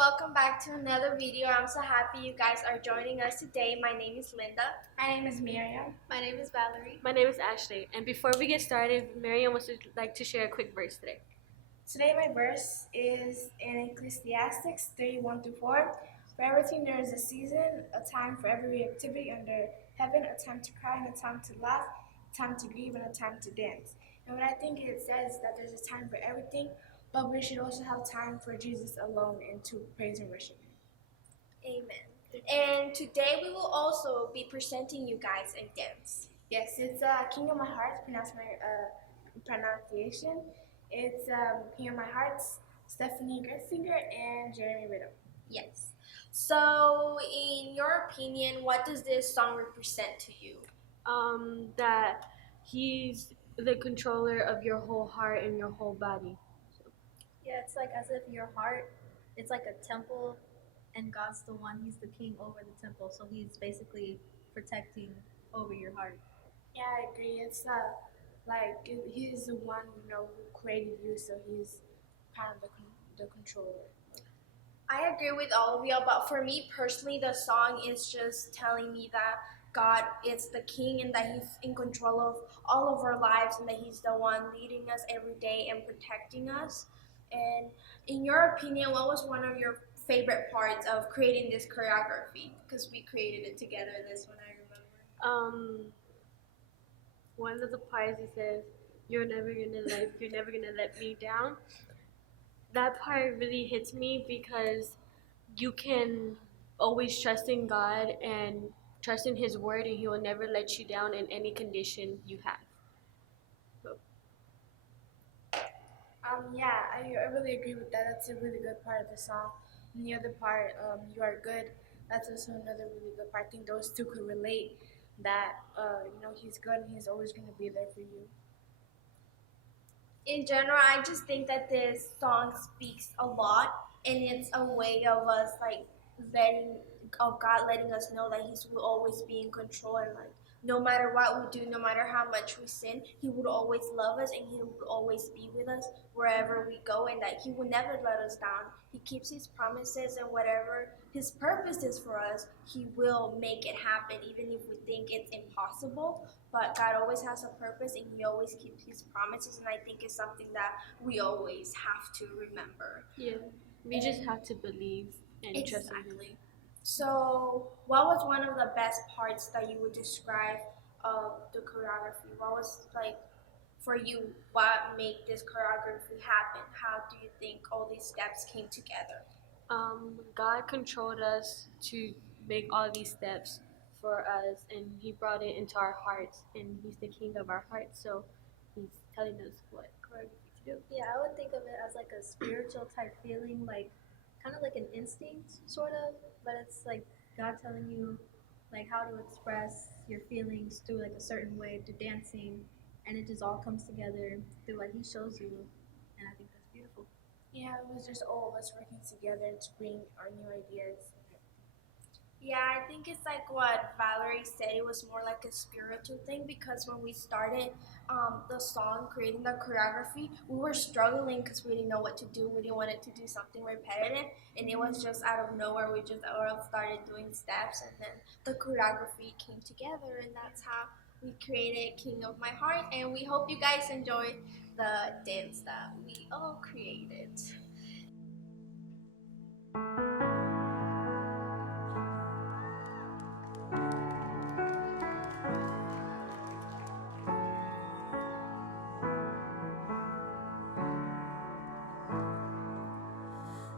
welcome back to another video. I'm so happy you guys are joining us today. My name is Linda. My name is Miriam. My name is Valerie. My name is Ashley. And before we get started, Miriam would like to share a quick verse today. Today my verse is in Ecclesiastes 3:1-4. For everything there is a season, a time for every activity under heaven, a time to cry and a time to laugh, a time to grieve and a time to dance. And what I think it says that there's a time for everything, but we should also have time for Jesus alone and to praise and worship Him. Amen. And today we will also be presenting you guys a dance. Yes, it's King of My Heart, pronounce my pronunciation. It's King of My Heart's Stephanie Gertzinger and Jeremy Riddle. Yes. So, in your opinion, what does this song represent to you? That he's the controller of your whole heart and your whole body. Yeah, it's like as if your heart, it's like a temple, and God's the one, He's the king over the temple. So He's basically protecting over your heart. Yeah, I agree. It's like He's the one who created you, so He's kind of the controller. I agree with all of you, but for me personally, the song is just telling me that God is the king and that He's in control of all of our lives and that He's the one leading us every day and protecting us. And in your opinion, what was one of your favorite parts of creating this choreography? Because we created it together, this one I remember. One of the parts he says, you're never gonna let me down. That part really hits me because you can always trust in God and trust in His word, and He will never let you down in any condition you have. Yeah, I really agree with that. That's a really good part of the song. And the other part, you are good. That's also another really good part. I think those two could relate. That He's good and He's always going to be there for you. In general, I just think that this song speaks a lot, and it's a way of us God letting us know that He will always be in control, and no matter what we do, no matter how much we sin, He would always love us and He would always be with us wherever we go, and that He will never let us down. He keeps His promises, and whatever His purpose is for us, He will make it happen, even if we think it's impossible. But God always has a purpose and He always keeps His promises, and I think it's something that we always have to remember. Yeah, we just have to believe and trust in Him. So, what was one of the best parts that you would describe of the choreography? What was, for you, what made this choreography happen? How do you think all these steps came together? God controlled us to make all these steps for us, and He brought it into our hearts, and He's the king of our hearts, so He's telling us what choreography to do. Yeah, I would think of it as like a spiritual type feeling, like kind of like an instinct, sort of, but it's like God telling you like how to express your feelings through like a certain way, through dancing, and it just all comes together through what He shows you, and I think that's beautiful. Yeah, it was just all of us working together to bring our new ideas. Yeah, I think it's like what Valerie said. It was more like a spiritual thing, because when we started the song, creating the choreography, we were struggling because we didn't know what to do. We didn't want it to do something repetitive, and it was just out of nowhere. We just all started doing steps, and then the choreography came together, and that's how we created King of My Heart. And we hope you guys enjoyed the dance that we all created.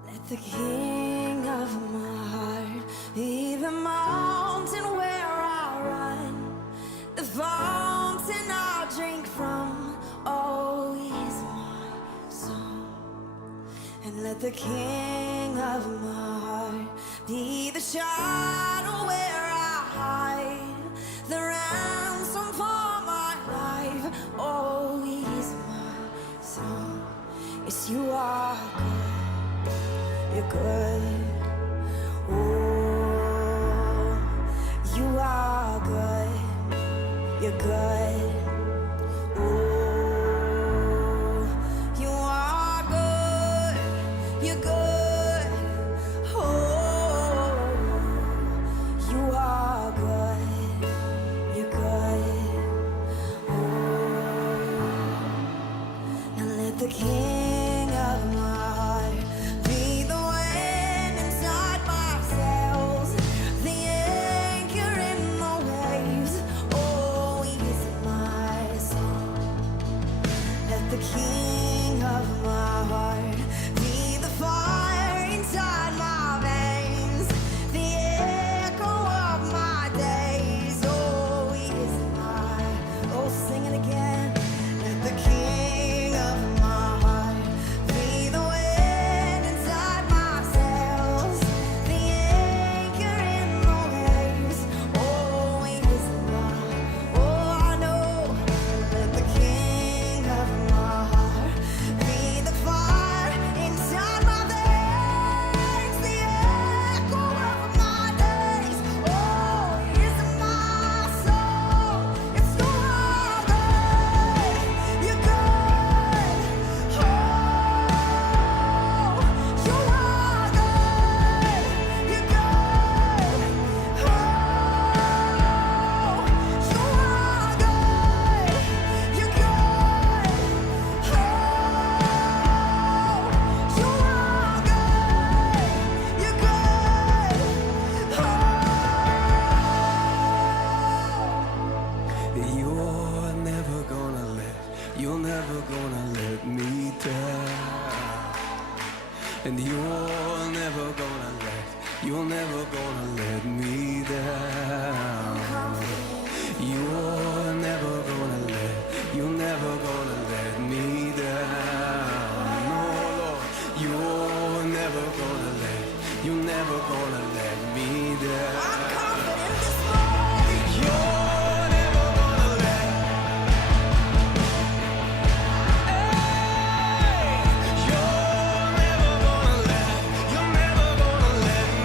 Let the King of my heart be the mountain where I run, the fountain I drink from. Oh, He's my song. And let the King of my heart be the shadow where I hide, the ransom for my life. Oh, He's my song. Yes, You are good. You're good. Oh, You are good. You're good. Oh, You are good. You're good. and you're never gonna let me down. You're never gonna let me down. No, Lord, you're never gonna let me down. I'm confident this morning. You're never gonna let me down. You're never gonna let me down. You're never gonna let me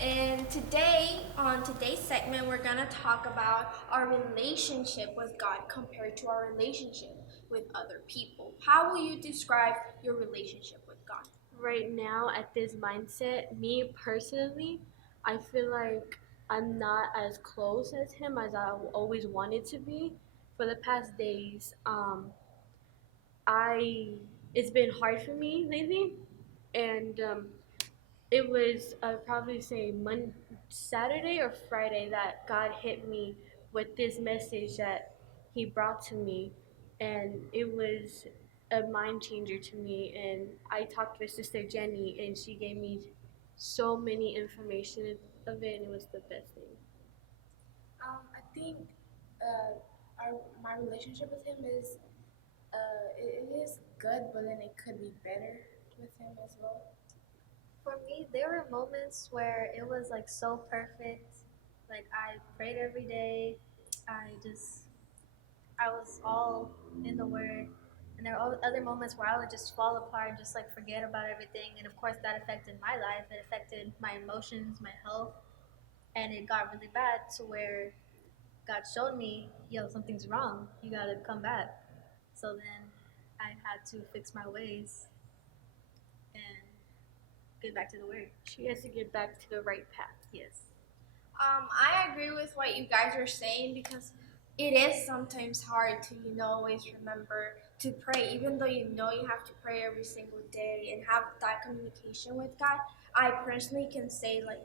And today, on today's segment, we're gonna talk about our relationship with God compared to our relationship with other people. How will you describe your relationship with God? Right now, at this mindset, me personally, I feel like I'm not as close as him as I always wanted to be. For the past days, it's been hard for me lately, and it was I'd probably say Saturday or Friday that God hit me with this message that He brought to me, and it was a mind changer to me. And I talked with Sister Jenny, and she gave me so many information of it, and it was the best thing. I think my relationship with him is it is good, but then it could be better with him as well. For me, there were moments where it was like so perfect. Like I prayed every day. I was all in the Word. And there were other moments where I would just fall apart and just like forget about everything. And of course, that affected my life. It affected my emotions, my health. And it got really bad to where God showed me, yo, something's wrong. You gotta come back. So then I had to fix my ways and get back to the Word. She has to get back to the right path. Yes. I agree with what you guys are saying because it is sometimes hard to, always remember to pray, even though you know you have to pray every single day and have that communication with God. I personally can say like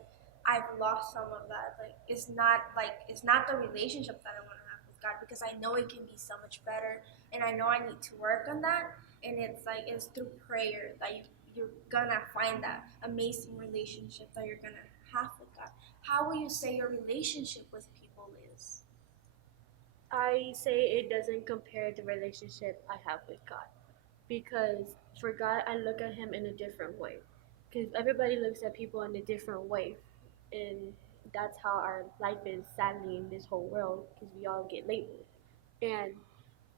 I've lost some of that. It's not the relationship that I want to have with God because I know it can be so much better, and I know I need to work on that. And it's through prayer that you're gonna find that amazing relationship that you're gonna have with God. How will you say your relationship with people is? I say it doesn't compare the relationship I have with God, because for God I look at Him in a different way, because everybody looks at people in a different way, and that's how our life is sadly in this whole world, because we all get labeled. And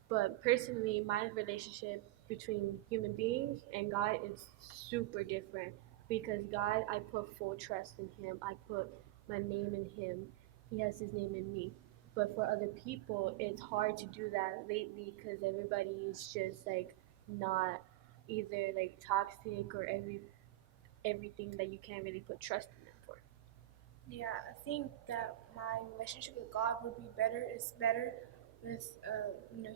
but personally, my relationship between human beings and God is super different, because God, I put full trust in Him. I put my name in Him. He has His name in me. But for other people, it's hard to do that lately, because everybody is just like not either like toxic or everything that you can't really put trust in them for. Yeah, I think that my relationship with God would be better. It's better with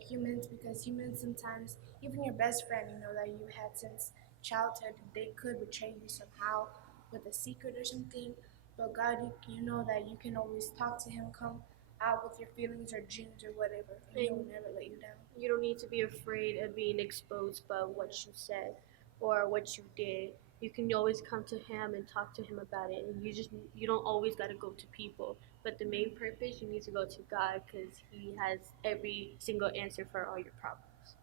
humans because humans sometimes, even your best friend, that you had since childhood, they could betray you somehow. with a secret or something. But God, you know that you can always talk to Him, come out with your feelings or dreams or whatever, and He will never let you down. You don't need to be afraid of being exposed by what you said or what you did. You can always come to him and talk to him about it, and you don't always got to go to people. But the main purpose, you need to go to God because he has every single answer for all your problems.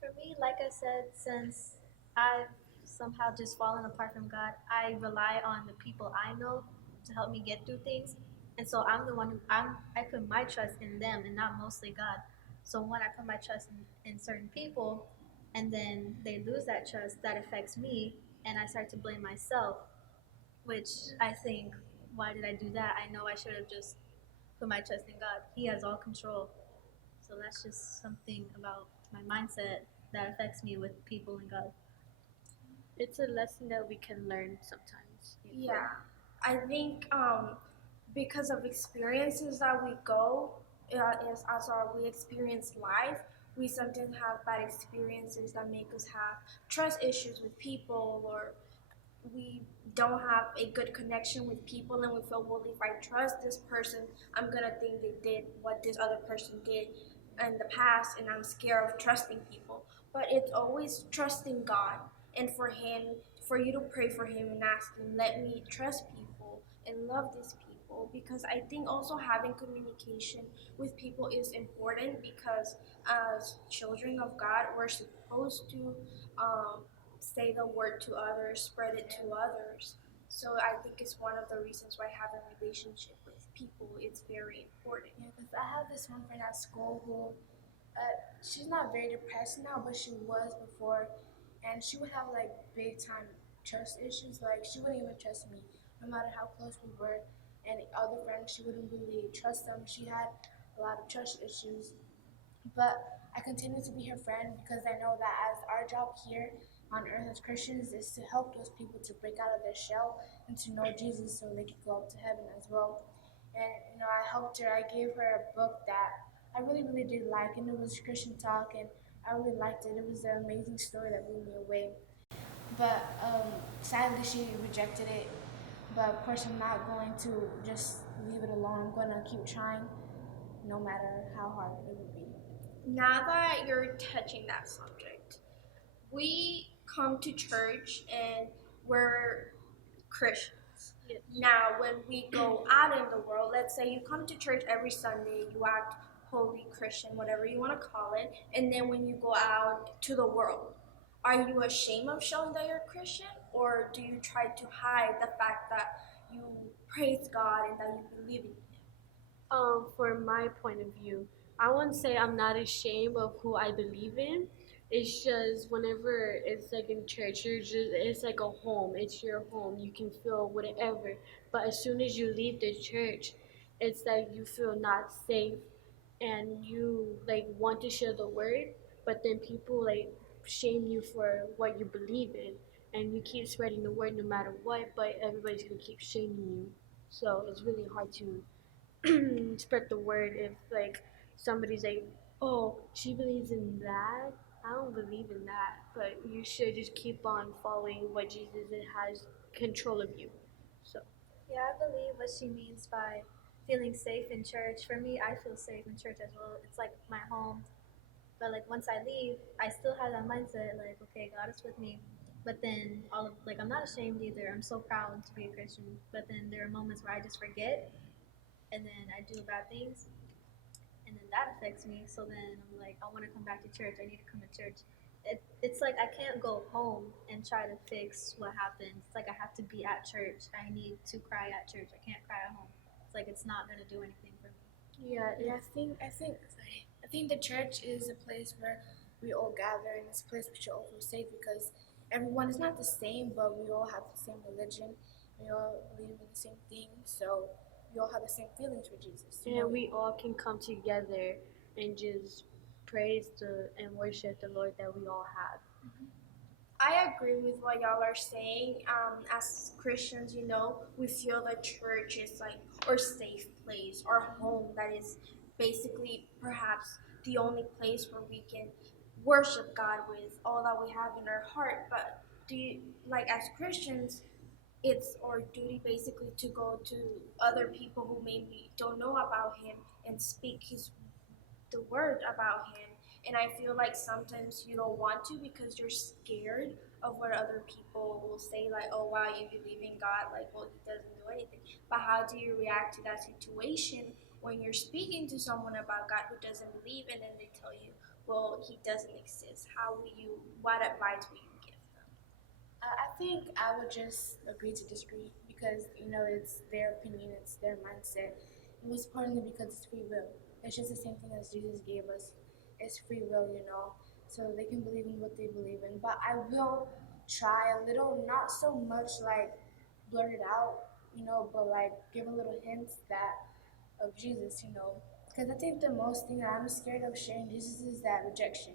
For me, like I said, since I've somehow just fallen apart from God, I rely on the people I know to help me get through things. And so I'm the one I put my trust in them and not mostly God. So when I put my trust in certain people and then they lose that trust, that affects me and I start to blame myself, which I think, why did I do that? I know I should have just put my trust in God. He has all control. So that's just something about my mindset that affects me with people and God. It's a lesson that we can learn sometimes. Yeah, I think because of experiences that we go, we experience life, we sometimes have bad experiences that make us have trust issues with people, or we don't have a good connection with people, and we feel, well, if I trust this person, I'm gonna think they did what this other person did in the past, and I'm scared of trusting people. But it's always trusting God, and for you to pray for Him and ask Him, let me trust people and love these people, because I think also having communication with people is important, because as children of God, we're supposed to say the word to others, spread it to others. So I think it's one of the reasons why having a relationship with people is very important. Yeah, because I have this one friend at school who, she's not very depressed now, but she was before, and she would have like big time trust issues. Like she wouldn't even trust me, no matter how close we were. And other friends, she wouldn't really trust them. She had a lot of trust issues, but I continue to be her friend because I know that as our job here on earth as Christians is to help those people to break out of their shell and to know Jesus so they can go up to heaven as well. And I helped her. I gave her a book that I really, really did like, and it was Christian Talk, and I really liked it. It was an amazing story that blew me away. But sadly, she rejected it. But of course, I'm not going to just leave it alone. I'm going to keep trying, no matter how hard it would be. Now that you're touching that subject, we come to church and we're Christians. Yes. Now, when we go out in the world, let's say you come to church every Sunday, you act holy Christian, whatever you want to call it, and then when you go out to the world, are you ashamed of showing that you're a Christian, or do you try to hide the fact that you praise God and that you believe in Him? For my point of view, I wouldn't say I'm not ashamed of who I believe in. It's just whenever it's like in church, it's like a home. It's your home. You can feel whatever. But as soon as you leave the church, it's like you feel not safe, and you like want to share the word, but then people like shame you for what you believe in, and you keep spreading the word no matter what, but everybody's gonna keep shaming you. So it's really hard to spread the word if like somebody's like, oh, she believes in that. I don't believe in that, but you should just keep on following what Jesus has control of you. So Yeah, I believe what she means by feeling safe in church. For me, I feel safe in church as well. It's like my home. But like once I leave, I still have that mindset like, okay, God is with me. But then I'm not ashamed either. I'm so proud to be a Christian. But then there are moments where I just forget and then I do bad things and then that affects me. So then I'm like, I want to come back to church. I need to come to church. It's like I can't go home and try to fix what happened. It's like I have to be at church. I need to cry at church. I can't cry at home. It's like it's not gonna do anything for me. yeah, Yeah, I think the church is a place where we all gather, and it's a place we should all feel safe because everyone is not the same, but we all have the same religion. We all believe in the same thing, so we all have the same feelings for Jesus. and we all can come together and just praise and worship the Lord that we all have. I agree with what y'all are saying. As Christians, we feel the church is like our safe place, our home that is basically perhaps the only place where we can worship God with all that we have in our heart. But as Christians, it's our duty basically to go to other people who maybe don't know about him and speak the word about him. And I feel like sometimes you don't want to because you're scared of what other people will say, like, oh wow, you believe in God, like, well, he doesn't do anything. But how do you react to that situation when you're speaking to someone about God who doesn't believe, and then they tell you, well, he doesn't exist? What advice will you give them? I think I would just agree to disagree because it's their opinion, it's their mindset. It was partly because it's free will. It's just the same thing as Jesus gave us. It's free will. So they can believe in what they believe in. But I will try a little, not so much like blurt it out, but like give a little hints that of Jesus. Because I think the most thing that I'm scared of sharing Jesus is that rejection.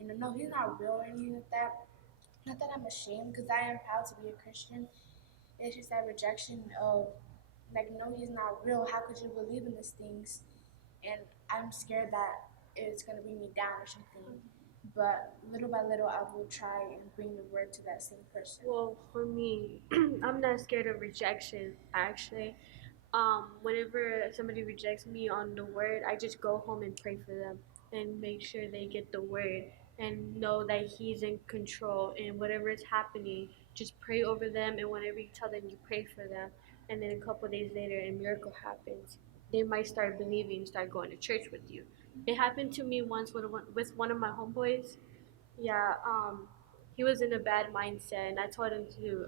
No, he's not real or anything like that. Not that I'm ashamed, because I am proud to be a Christian. It's just that rejection of, like, no, he's not real. How could you believe in these things? And I'm scared that it's going to bring me down or something. But little by little, I will try and bring the word to that same person. Well, for me, I'm not scared of rejection, actually. Whenever somebody rejects me on the word, I just go home and pray for them and make sure they get the word and know that he's in control, and whatever is happening, just pray over them, and whenever you tell them, you pray for them, and then a couple days later a miracle happens. They might start believing, start going to church with you. It happened to me once with one of my homeboys. Yeah, he was in a bad mindset, and I told him to.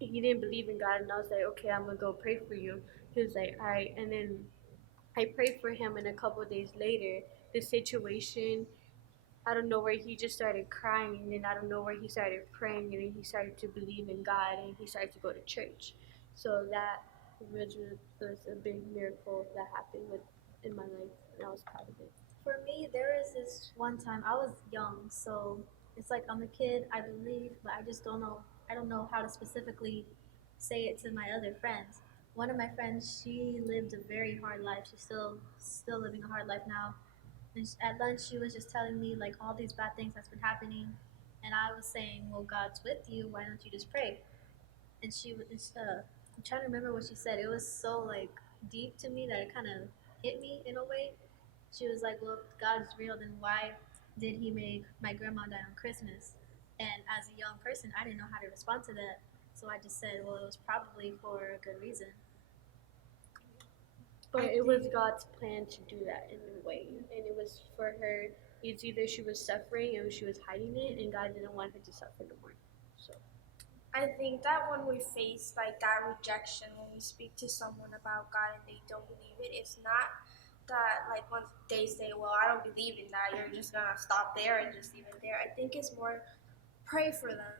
He didn't believe in God, and I was like, okay, I'm gonna go pray for you. He was like, all right, and then I prayed for him, and a couple of days later, the situation, I don't know where he just started crying, and then I don't know where he started praying, and then he started to believe in God, and he started to go to church. So that was a big miracle that happened in my life, and I was proud of it. For me, there is this one time I was young, so it's like I'm a kid, I believe, but I just don't know. I don't know how to specifically say it to my other friends. One of my friends, she lived a very hard life. She's still living a hard life now. And at lunch, she was just telling me like all these bad things that's been happening, and I was saying, "Well, God's with you. Why don't you just pray?" And I'm trying to remember what she said. It was so like deep to me that it kind of hit me in a way. She was like, well, if God is real, then why did he make my grandma die on Christmas? And as a young person, I didn't know how to respond to that. So I just said, well, it was probably for a good reason. But it was God's plan to do that in a way, and it was for her. It's either she was suffering and she was hiding it, and God didn't want her to suffer no more. So I think that when we face like that rejection, when we speak to someone about God and they don't believe it, it's not that like once they say, well, I don't believe in that, you're just gonna stop there and just leave it there. I think it's more pray for them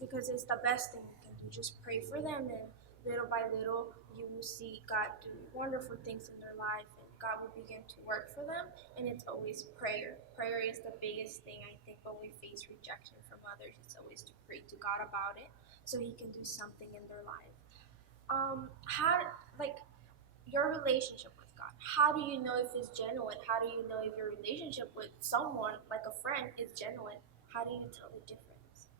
because it's the best thing you can do. Just pray for them, and little by little, you will see God do wonderful things in their life, and God will begin to work for them. And it's always prayer. Prayer is the biggest thing I think when we face rejection from others. It's always to pray to God about it, so He can do something in their life. How like your relationship with God? How do you know if it's genuine? How do you know if your relationship with someone like a friend is genuine? How do you tell the difference?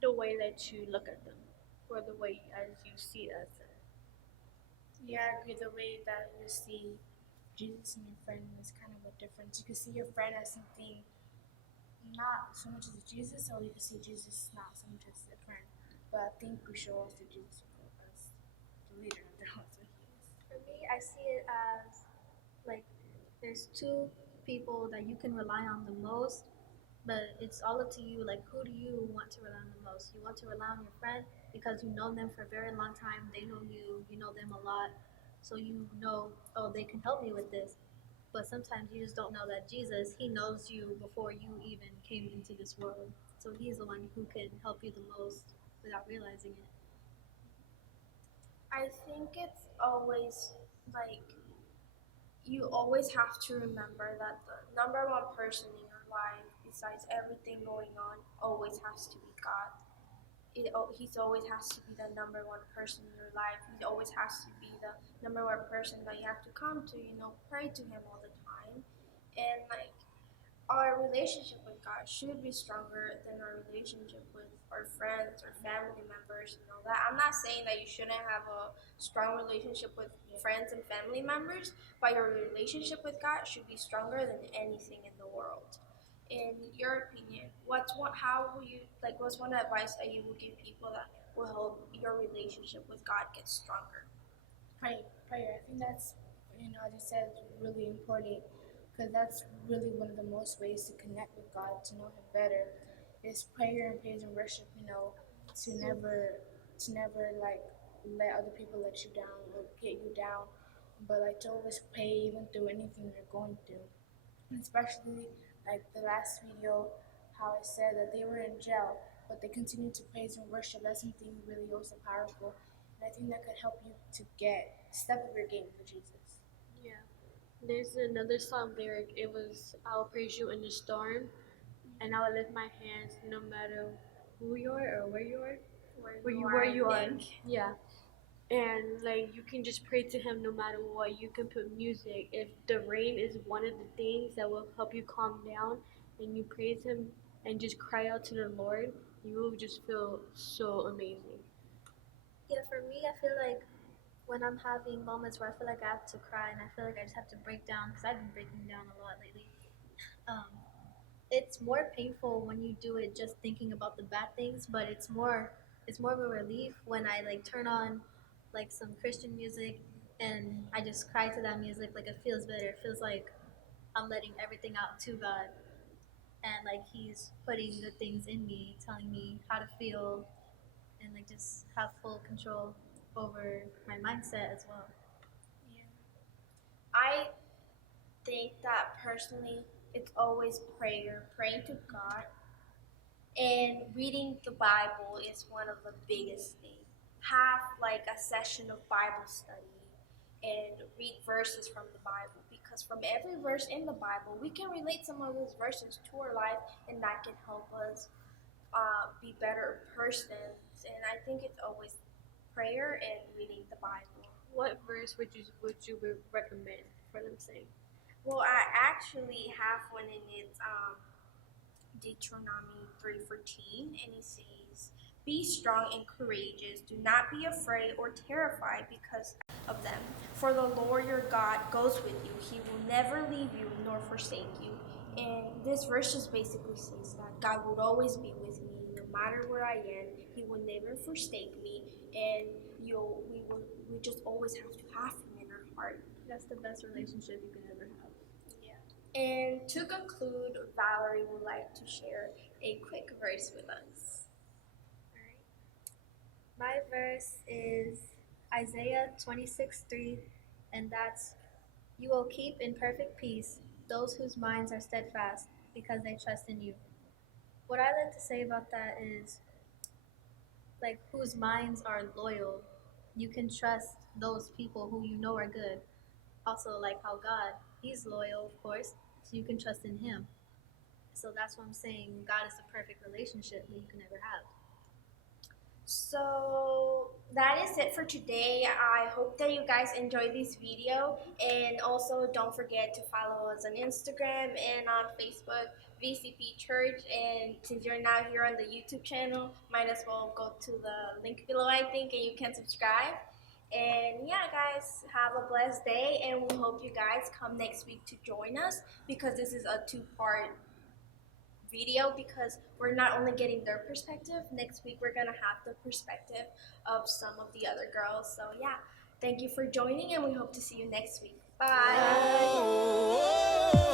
the way that you look at them, or the way as you see us. Yeah, I agree. The way that you see Jesus and your friend is kind of a difference. You can see your friend as something not so much as Jesus, or you can see Jesus not so much as a friend. But I think we should all see Jesus as the leader of the house that he is. For me, I see it as like there's two people that you can rely on the most, but it's all up to you. Like, who do you want to rely on the most? You want to rely on your friend because you know them for a very long time. They know you know them a lot. So you know, oh, they can help me with this. But sometimes you just don't know that Jesus, he knows you before you even came into this world. So he's the one who can help you the most without realizing it. I think it's always like you always have to remember that the number one person in your life, besides everything going on, always has to be God. He's always has to be the number one person in your life. He always has to be the number one person that you have to come to. Pray to him all the time, and like our relationship with God should be stronger than our relationship with our friends or family members and all that. I'm not saying that you shouldn't have a strong relationship with friends and family members, but your relationship with God should be stronger than anything in the world. In your opinion, how will you like? What's one advice that you will give people that will help your relationship with God get stronger? Prayer. I think that's, as you said, really important because that's really one of the most ways to connect with God, to know Him better, is prayer and praise and worship. To never like let other people let you down or get you down, but like to always pray even through anything you're going through. And especially like the last video, how it said that they were in jail, but they continued to praise and worship. That's something really also powerful, and I think that could help you to step up your game for Jesus. Yeah. There's another song lyric. It was, "I'll praise you in the storm, and I'll lift my hands no matter who you are or where you are. Where you are. Yeah. And like you can just pray to him no matter what. You can put music. If the rain is one of the things that will help you calm down and you praise him and just cry out to the Lord, you will just feel so amazing. Yeah, for me, I feel like when I'm having moments where I feel like I have to cry and I feel like I just have to break down, because I've been breaking down a lot lately. Um, it's more painful when you do it just thinking about the bad things, but it's more of a relief when I like turn on like some Christian music and I just cry to that music. Like it feels better. It feels like I'm letting everything out to God, and like He's putting good things in me, telling me how to feel, and like just have full control over my mindset as well. I think that personally, it's always prayer, praying to God, and reading the Bible is one of the biggest things. Have like a session of Bible study and read verses from the Bible, because from every verse in the Bible, we can relate some of those verses to our life, and that can help us be better persons. And I think it's always prayer and reading the Bible. What verse would you recommend for them saying? Well, I actually have one, and it's Deuteronomy 3:14, and it says, "Be strong and courageous. Do not be afraid or terrified because of them. For the Lord your God goes with you. He will never leave you nor forsake you." And this verse just basically says that God will always be with me, no matter where I am. He will never forsake me, and we just always have to have Him in our heart. That's the best relationship you can ever have. And to conclude, Valerie would like to share a quick verse with us. Alright. My verse is Isaiah 26:3, and that's, "You will keep in perfect peace those whose minds are steadfast because they trust in you." What I like to say about that is, like, whose minds are loyal. You can trust those people who you know are good. Also, like how God, He's loyal, of course, so you can trust in Him. So that's what I'm saying. God is the perfect relationship that you can ever have. So that is it for today. I hope that you guys enjoyed this video, and also don't forget to follow us on Instagram and on Facebook, VCP Church. And since you're now here on the YouTube channel, might as well go to the link below, I think, and you can subscribe. And yeah, guys, have a blessed day, and we hope you guys come next week to join us, because this is a two-part video, because we're not only getting their perspective. Next week we're gonna have the perspective of some of the other girls. So yeah, thank you for joining, and we hope to see you next week. Bye. Oh, oh, oh.